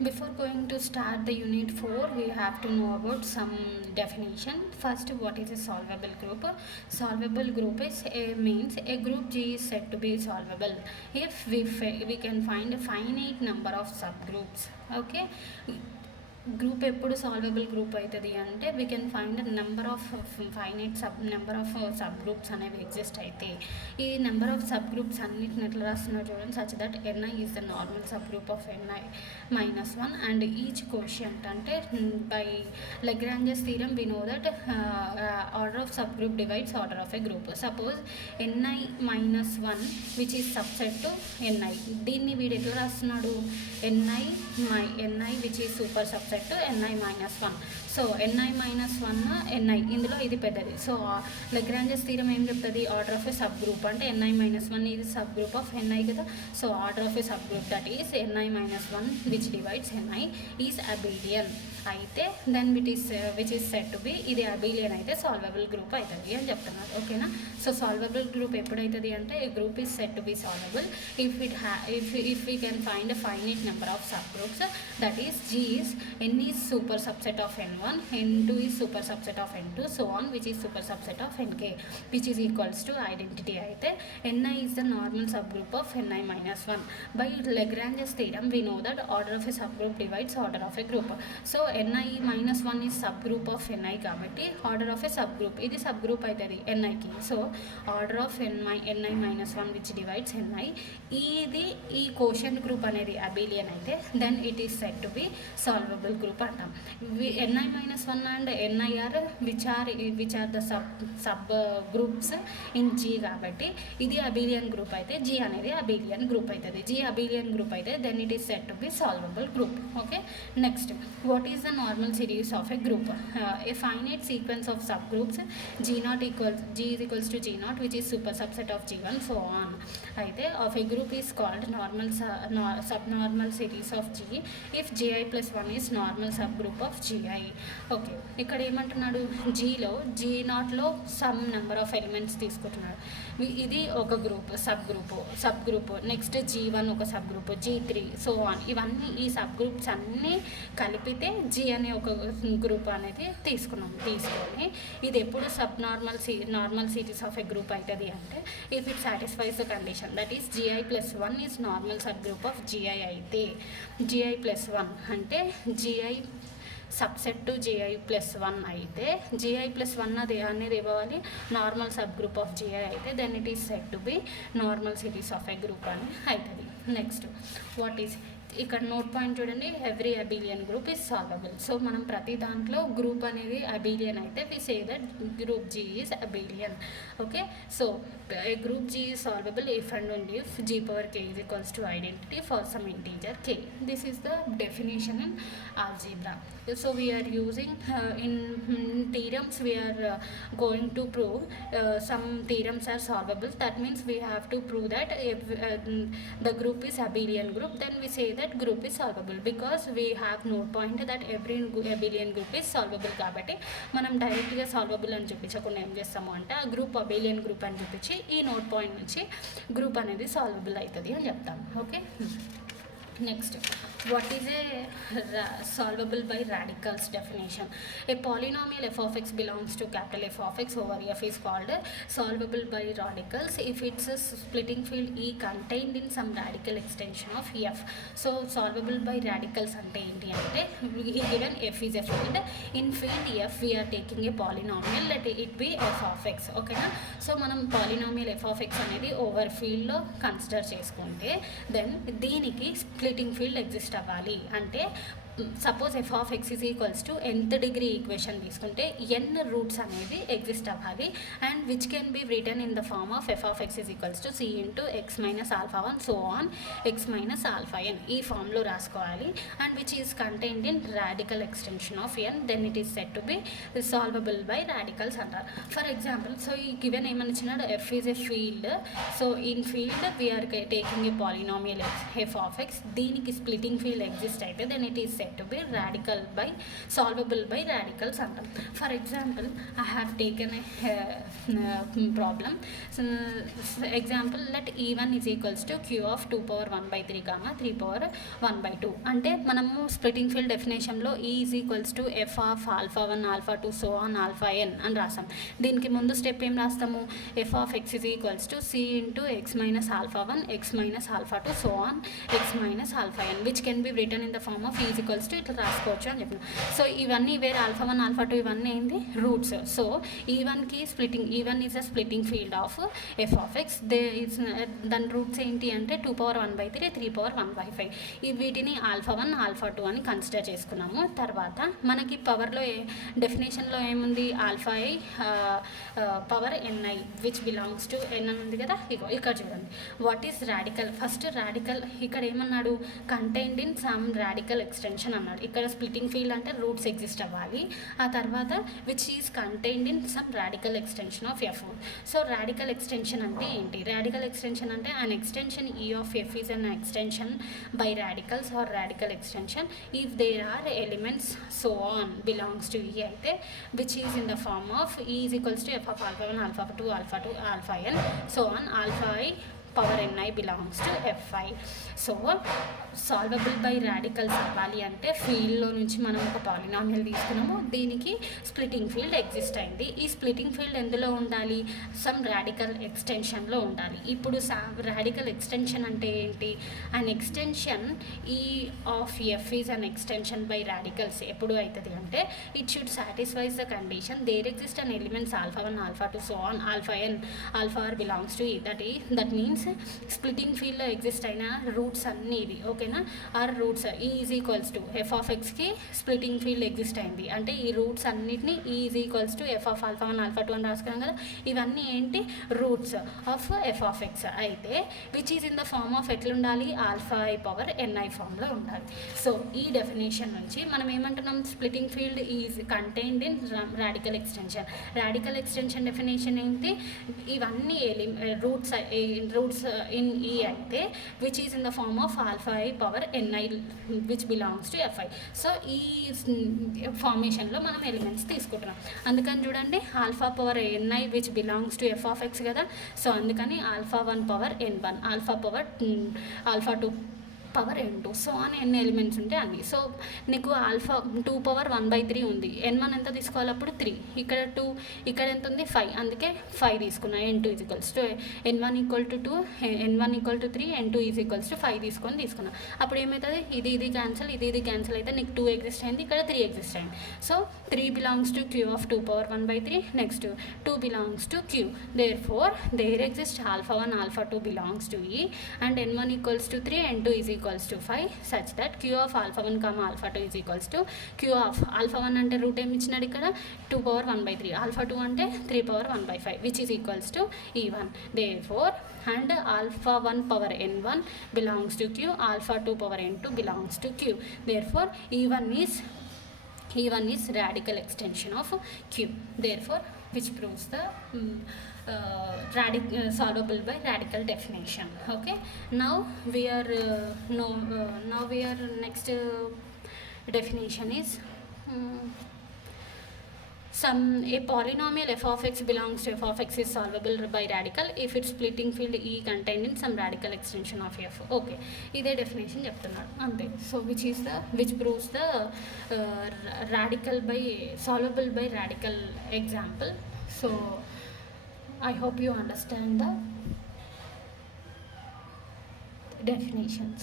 Before going to start the unit 4, we have to know about some definition. First, what is a solvable group? Solvable group is means a group G is said to be solvable if we can find a finite number of subgroups. Okay, group ఎప్పుడు solvable group అవుతుంది అంటే we can find number of finite number of sub groups అనేవి ఎగ్జిస్ట్ అయితే ఈ number of sub groups అన్నిటిని ఎట్లా రాస్తున్నారు చూడండి, such that NI is the normal sub group of NI -1 and each quotient అంటే by Lagrange's theorem we know that order of sub group divides order of a group. Suppose NI -1 which is subset to NI, దీన్ని వీడు ఎట్లా రాస్తున్నాడు, NI which is super subset to NI -1. So NI -1 NI ఇందులో ఇది పెద్దది. So Lagrange's theorem ఏం చెప్తుంది, order of a sub group అంటే ఎన్ఐ -1 ఇది సబ్ గ్రూప్ ఆఫ్ ఎన్ఐ కదా. So order of a sub group that is NI -1 which divides NI is abelian అయితే then which is set to be ఇది abelian అయితే solvable group అవుతుంది అని చెప్తున్నారు. ఓకేనా. సో సాల్వబుల్ గ్రూప్ ఎప్పుడవుతుంది అంటే a group is said to be solvable if we can find a finite number of subgroups, that is G is n is super subset of n1, n2 is super subset of n2, so on, which is super subset of nk, which is equals to identity అయితే ni is the normal subgroup of ni -1. By Lagrange's theorem we know that order of a subgroup divides order of a group. So ni -1 is subgroup of ni కాబట్టి order of a subgroup ఇది subgroup అవుతుంది ni కి. So order of ni -1 which divides ni ఇది ఈ quotient group అనేది abelian అయితే then it is set to be solvable group అంటాం. ni -1 and NIR which are the subgroups in G కాబట్టి ఇది అబిలియన్ గ్రూప్ అయితే G అనేది abelian group అవుతుంది. G అబిలియన్ గ్రూప్ అయితే then it is set to be solvable group. Okay. Next, what is the normal series of a group? A finite sequence of sub groups G is equals to G0 which is super subset of G1 so on. అయితే of a group is called normal subnormal series of G if Gi plus 1 is normal subgroup of Gi. Okay, ఇక్కడ ఏమంటున్నాడు, జీలో G0లో some number of elements తీసుకుంటున్నాడు. ఇది ఒక group sub group next G1 ఒక sub group, G3 so on. ఇవన్నీ ఈ సబ్ గ్రూప్స్ అన్నీ కలిపితే G అనే ఒక గ్రూప్ అనేది తీసుకొని ఇది ఎప్పుడు normal series of a group అవుతుంది అంటే if it satisfies the condition that is Gi plus 1 is normal sub group of Gi అయితే Gi plus 1 అంటే Gi subset to Gi plus 1 అయితే Gi plus 1 అనేది ఇవ్వాలి normal sub group of Gi అయితే then it is set to be normal series of a group అని అవుతుంది. Next, what is ఇక్కడ note point చూడండి, every abelian group is solvable. So మనం ప్రతి దాంట్లో గ్రూప్ అనేది అబిలియన్ అయితే we say that group G is abelian. Okay. So a group G is solvable if and only if G power k is equals to identity for some integer k. This is the definition in algebra. So we are using in theorems we are going to prove some theorems are solvable. That means we have to prove that if the group is abelian group, then we say that group is solvable because we have note point that every abelian group is solvable. కాబట్టి మనం డైరెక్ట్గా సాల్వబుల్ అని చూపించకుండా ఏం చేస్తాము అంటే ఆ గ్రూప్ అబేలియన్ గ్రూప్ అని చూపించి ఈ నోట్ పాయింట్ నుంచి గ్రూప్ అనేది సాల్వబుల్ అవుతుంది అని చెప్తాము. Okay. Next, what is a solvable by radicals definition? A polynomial f of x belongs to capital F of x over f is called solvable by radicals if its splitting field E contained in some radical extension of f. So solvable by radicals అంటే ఏంటి అంటే given f is a field, in field f we are taking a polynomial, let it be f of x. ఓకేనా. So మనం polynomial f of x అనేది over ఫీల్డ్లో consider చేసుకుంటే then దీనికి splitting field exist అవ్వాలి. అంటే suppose f of x is equals to nth degree equation తీసుకుంటే n roots అనేది ఎగ్జిస్ట్ అవ్వాలి and which can be written in the form of f of x is equals to c into x minus alpha 1 so on x minus alpha n ఈ ఫామ్లో రాసుకోవాలి and which is contained in radical extension of n, then it is set to be solvable by radicals అంటారు. For example, so ఈ given ఏమని ఇచ్చినాడు, f is a field. So in field we are taking a polynomial f of x, దీనికి splitting field exist అయితే then it is said to be radical by solvable by radicals అంటాం. For example I have taken a problem. Example let E1 is equals to Q of 2 power 1/3 3 power 1/2. అంటే మనము splitting field డెఫినేషన్లో E is equals to F of α1 α2 so on αn అని రాస్తాం. దీనికి ముందు step ఏం రాస్తాము, F of x is equals to C into x minus α1 x minus α2 so on x minus αn which can be written in the form of is equals to ఇట్లా రాసుకోవచ్చు అని చెప్పిన. సో ఇవన్నీ వేరే α1 α2 ఇవన్నీ ఏంటి రూట్స్. సో E1కి splitting E1 is a splitting field of F of x. దాని రూట్స్ ఏంటి అంటే 2 పవర్ 1/3 3 పవర్ 1/5. వీటిని α1 α2 అని కన్సిడర్ చేసుకున్నాము. తర్వాత మనకి పవర్లో డెఫినేషన్లో ఏముంది, αi power ni which belongs to n అని ఉంది కదా. ఇక్కడ చూడండి what is radical. First radical ఇక్కడ ఏమన్నాడు, contained in some radical extension అన్నాడు. ఇక్కడ స్ప్లిటింగ్ ఫీల్డ్ అంటే రూట్స్ ఎగ్జిస్ట్ అవ్వాలి. ఆ తర్వాత which is contained in some radical extension of f. So radical extension అంటే ఏంటి, రాడికల్ ఎక్స్టెన్షన్ అంటే an extension E of F is an extension by radicals or radical extension if there are elements so on belongs to E అయితే which is in the form of E is equals to F of α1 α2 α2 αn so on αi power ni belongs to fi. So solvable by radicals అవ్వాలి అంటే ఫీల్డ్లో నుంచి మనం ఒక పాలినామియల్ తీసుకున్నాము, దీనికి splitting field exist అయింది. ఈ స్ప్లిటింగ్ ఫీల్డ్ ఎందులో ఉండాలి, సమ్ రాడికల్ ఎక్స్టెన్షన్లో ఉండాలి. ఇప్పుడు రాడికల్ ఎక్స్టెన్షన్ అంటే ఏంటి, an extension E of F is an extension by radicals ఎప్పుడు అవుతుంది అంటే it should satisfies the condition there exist an elements α1 α2 so on αn α belongs to E. That means splitting ఫీల్డ్లో exist అయిన roots అన్నీ ఇవి ఓకేనా. Or roots E is equals to F of ఎక్స్కి splitting field exist అయింది అంటే ఈ roots అన్నిటిని E is equals to F of α1 α2 అని రాసుకున్నాం కదా. ఇవన్నీ ఏంటి roots of F of x అయితే which is in the form of ఎట్లుండాలి αi పవర్ ni ఫామ్లో ఉండాలి. సో ఈ డెఫినేషన్ నుంచి మనం ఏమంటున్నాం, splitting field is contained in radical extension. Radical extension definition ఏంటి, ఇవన్నీ రూట్స్ ఇన్ E అయితే which is in the form of αi power ni which belongs to fi. సో ఈ ఫార్మేషన్లో మనం ఎలిమెంట్స్ తీసుకుంటున్నాం. అందుకని చూడండి alpha power ni which belongs to F of x కదా. సో అందుకని α1 power n1 alpha power α2 power n2 so అని ఎన్ని ఎలిమెంట్స్ ఉంటే అన్ని. సో నీకు ఆల్ఫా 2 పవర్ 1/3 ఉంది, n1 ఎంత తీసుకోవాలి అప్పుడు 3, ఇక్కడ 2, ఇక్కడ ఎంత ఉంది 5, అందుకే 5 తీసుకున్నా. n2 is equals to n1 equal to 2 n1 equal to 3 n2 is equals to 5 తీసుకున్నా. అప్పుడు ఏమవుతుంది, ఇది క్యాన్సిల్ ఇది క్యాన్సిల్ అయితే నీకు 2 ఎగ్జిస్ట్ అయింది, ఇక్కడ 3 ఎగ్జిస్ట్ అయింది. So 3 belongs to Q of 2 power 1/3, next 2 belongs to Q. There exist α1 α2 belongs to E and n1 equals to 3 n2 is equals to 5 such that Q of α1 α2 is equals to Q of α1 అంటే రూట్ ఏమి ఇచ్చినాడు ఇక్కడ 2 power 1/3, α2 అంటే 3 పవర్ 1/5 which is equals to E1. Therefore and α1 power n1 belongs to Q, α2 power n2 belongs to Q. Therefore E1 is radical extension of Q. Therefore which proves the solvable by radical definition. Okay, now we are next definition is a polynomial f of x belongs to f of x is solvable by radical if its splitting field E contained in some radical extension of f. Okay, ఇదే డెఫినేషన్ చెప్తున్నాడు అంతే. So which proves the solvable by radical example. So I hope you understand the definitions.